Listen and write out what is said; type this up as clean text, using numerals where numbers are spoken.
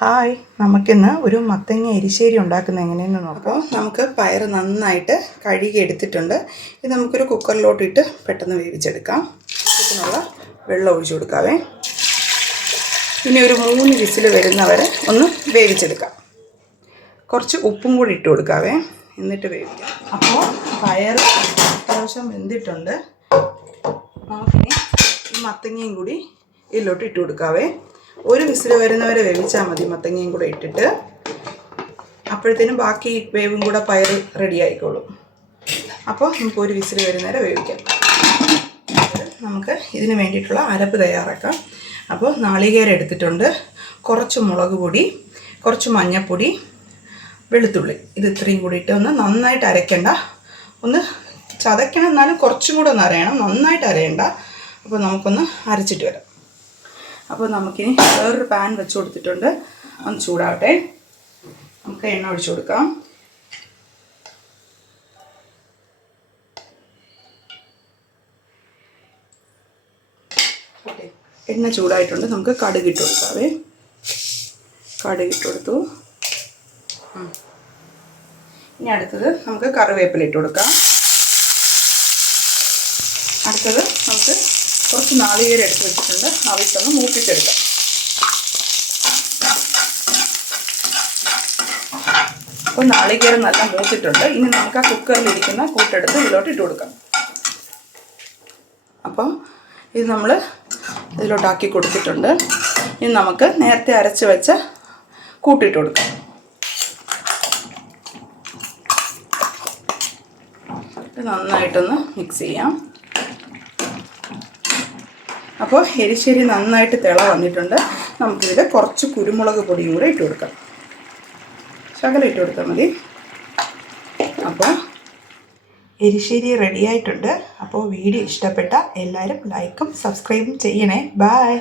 Hi, നമുക്കിന്ന് ഒരു മത്തങ്ങ എരിശ്ശേരി ഉണ്ടാക്കുന്നത് എങ്ങനെയെന്ന് നോക്കാം. നമുക്ക് പയർ നന്നായിട്ട് കഴുകി എടുത്തിട്ടുണ്ട്. ഇത് നമുക്കൊരു കുക്കറിലോട്ടിട്ട് പെട്ടെന്ന് വേവിച്ചെടുക്കാം. ഇതിനുള്ള വെള്ളം ഒഴിച്ചു കൊടുക്കാവേ. ഇനി ഒരു 3 വിസിൽ വരുന്നവരെ ഒന്ന് വേവിച്ചെടുക്കാം. കുറച്ച് ഉപ്പും കൂടി ഇട്ട് കൊടുക്കാവേ, എന്നിട്ട് വേവിക്കാം. അപ്പോൾ പയർ അത്യാവശ്യം വെന്തിട്ടുണ്ട്. നമുക്കിനി ഈ മത്തങ്ങയും കൂടി ഇതിലോട്ട് ഇട്ട് കൊടുക്കാവേ. ഒരു വിസിൽ വരുന്നവരെ വേവിച്ചാൽ മതി, മത്തങ്ങയും കൂടെ ഇട്ടിട്ട്. അപ്പോഴത്തേനും ബാക്കി വേവും കൂടെ പയർ റെഡി ആയിക്കോളും. അപ്പോൾ നമുക്ക് ഒരു വിസിൽ വരുന്നവരെ വേവിക്കാം. നമുക്ക് ഇതിന് വേണ്ടിയിട്ടുള്ള അരപ്പ് തയ്യാറാക്കാം. അപ്പോൾ നാളികേരം എടുത്തിട്ടുണ്ട്, കുറച്ച് മുളക് പൊടി, കുറച്ച് മഞ്ഞൾപ്പൊടി, വെളുത്തുള്ളി. ഇത് ഇത്രയും കൂടി ഇട്ട് ഒന്ന് നന്നായിട്ട് അരയ്ക്കണ്ട, ഒന്ന് ചതയ്ക്കണം. എന്നാലും കുറച്ചും കൂടെ ഒന്ന് അരയണം, നന്നായിട്ട് അരയണ്ട. അപ്പോൾ നമുക്കൊന്ന് അരച്ചിട്ട് വരാം. അപ്പോൾ നമുക്കിനി വേറൊരു പാൻ വെച്ച് കൊടുത്തിട്ടുണ്ട്, ഒന്ന് ചൂടാവട്ടെ. നമുക്ക് എണ്ണ ഒഴിച്ചു കൊടുക്കാം. എണ്ണ ചൂടായിട്ടുണ്ട്, നമുക്ക് കടുക് ഇട്ട് കൊടുക്കാവേ. കടുക് ഇട്ട് കൊടുത്തു. ഇനി അടുത്തത് നമുക്ക് കറിവേപ്പില ഇട്ട് കൊടുക്കാം. അടുത്തത് നമുക്ക് കുറച്ച് നാളികേരം എടുത്ത് വെച്ചിട്ടുണ്ട്, ആവശ്യമൊന്ന് മൂപ്പിച്ചെടുക്കാം. അപ്പോൾ നാളികേരം നല്ല മൂത്തിട്ടുണ്ട്. ഇനി നമുക്ക് ആ കുക്കറിലിരിക്കുന്ന കൂട്ടെടുത്ത് ഇതിലോട്ട് ഇട്ട് കൊടുക്കാം. അപ്പോൾ ഇത് നമ്മൾ ഇതിലോട്ടാക്കി കൊടുത്തിട്ടുണ്ട്. ഇനി നമുക്ക് നേരത്തെ അരച്ച് വെച്ച കൂട്ടിട്ട് കൊടുക്കാം. ഇത് നന്നായിട്ടൊന്ന് മിക്സ് ചെയ്യാം. അപ്പോൾ എരിശ്ശേരി നന്നായിട്ട് തിള വന്നിട്ടുണ്ട്. നമുക്കിതിൽ കുറച്ച് കുരുമുളക് പൊടിയും കൂടെ ഇട്ട് കൊടുക്കാം. ശകലം ഇട്ട് കൊടുത്താൽ മതി. അപ്പോൾ എരിശ്ശേരി റെഡി ആയിട്ടുണ്ട്. അപ്പോൾ വീഡിയോ ഇഷ്ടപ്പെട്ട എല്ലാവരും ലൈക്കും സബ്സ്ക്രൈബും ചെയ്യണേ. ബൈ.